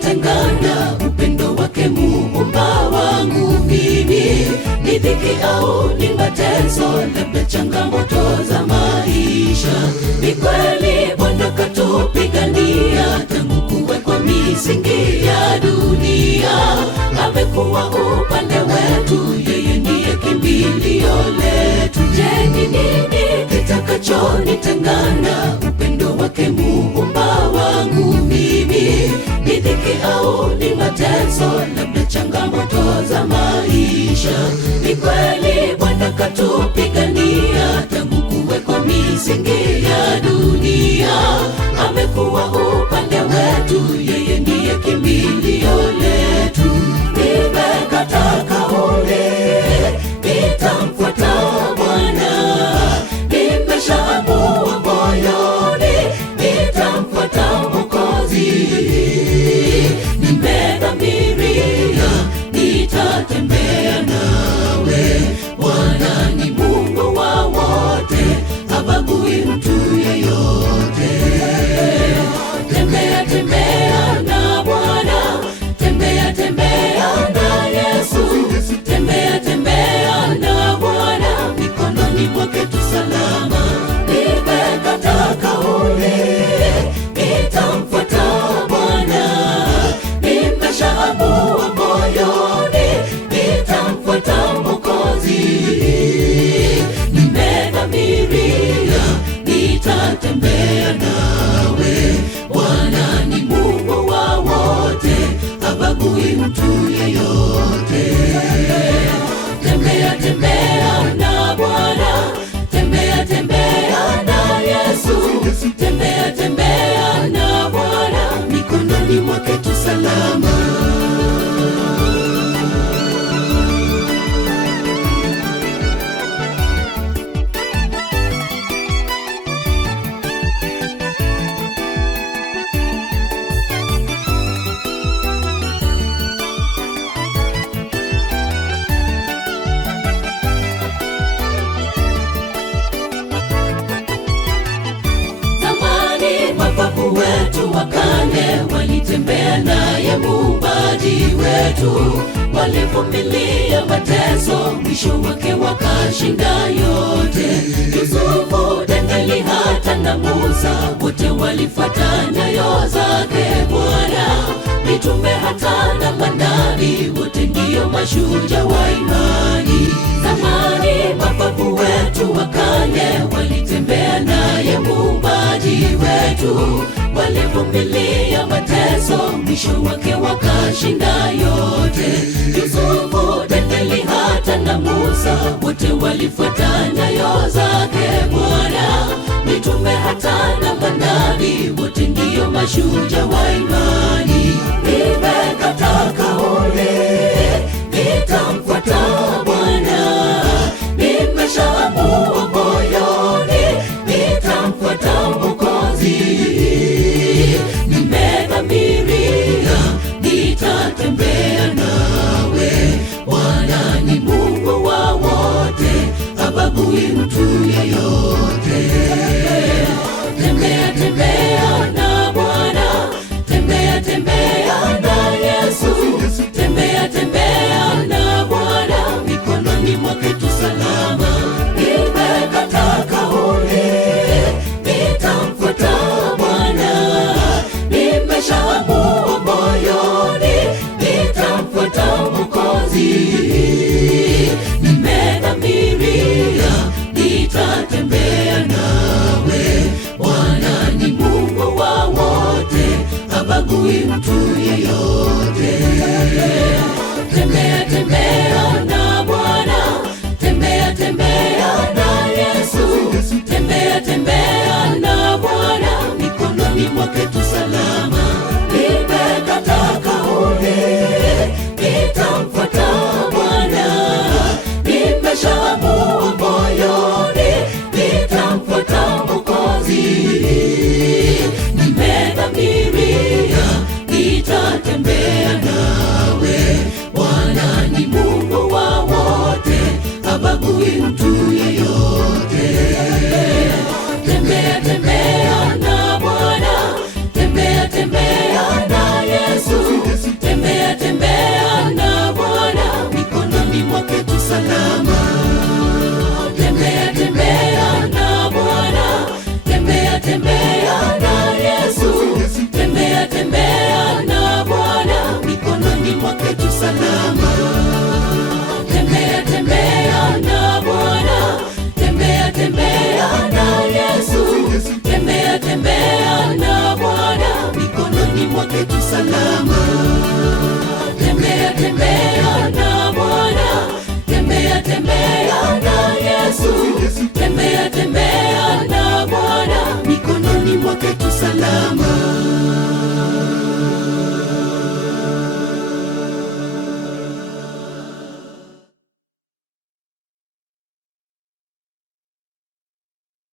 kunitengana upendo wake Muumba wangu mimi. Ni dhiki au ni mateso, labda changamoto za maisha. Ni kweli Bwana katupigania tangu kuwekwa misingi ya dunia. Amekuwa upande wetu, yeye ndiye kimbilio letu. Je, ni nini kitakachonitengana upendo wake Muumba wangu mimi? Ni dhiki au ni mateso, labda changamoto za maisha. Ni kweli Bwana katupigania tangu kuwekwa misingi ya dunia. Amekuwa upande wetu, yeye ndiye kimbilio letu. Nimekata kauli, nitamfuata Bwana. Nimeshaamua moyoni, nitamfuata Mwokozi. Nimedhamiria, nitatembea nawe. Bwana ni Mungu wa wote, habagui mtu yeyote. Tembea, tembea na Bwana, tembea, tembea na Yesu. Tembea, tembea na Bwana, mikononi mwake tu salama. Nimekata kauli, nitamfuata Bwana. Nimeshaamua moyoni, nitamfuata Mwokozi. Nimedhamiria, nitatembea nawe. Bwana ni Mungu wa wote, habagui mtu yeyote. Tembea, tembea na Bwana, tembea, tembea na Yesu. Tembea, tembea na Bwana, mikononi mwake tu salama. Mababu wetu wa kale walitembea naye Muumbaji wetu. Walivumilia mateso, mwisho wake wakashinda yote. Yusufu, Danieli, hata na Musa, wote walifuata nyayo zake Bwana. Mitume hata na manabii, wote ndio mashujaa wa imani. Zamani mababu wetu wa kale walitembea naye Muumbaji wetu. Walivumilia mateso, mwisho wake wakashinda yote. Yusufu, Danieli, hata na Musa, wote walifuata nyayo zake Bwana. Mitume hata na manabii, wote ndio mashujaa wa imani. Nimekata kauli, nitamfuata Bwana. Nimeshaamua moyoni, nitamfuata Mwokozi. Nimedhamiria, nitatembea nawe. Bwana ni Mungu wa wote, habagui mtu yeyote. Tembea, tembea na Bwana, tembea, tembea na Yesu. Tembea, tembea na Bwana, mikononi mwake tu salama. Nimekata kauli, nitamfuata Bwana. Nimeshaamua moyoni, nitamfuata Mwokozi. Nimedhamiria, salama. Tembea tembea na Bwana, tembea tembea na Yesu, tembea tembea na Bwana, mikononi mwake tu salama.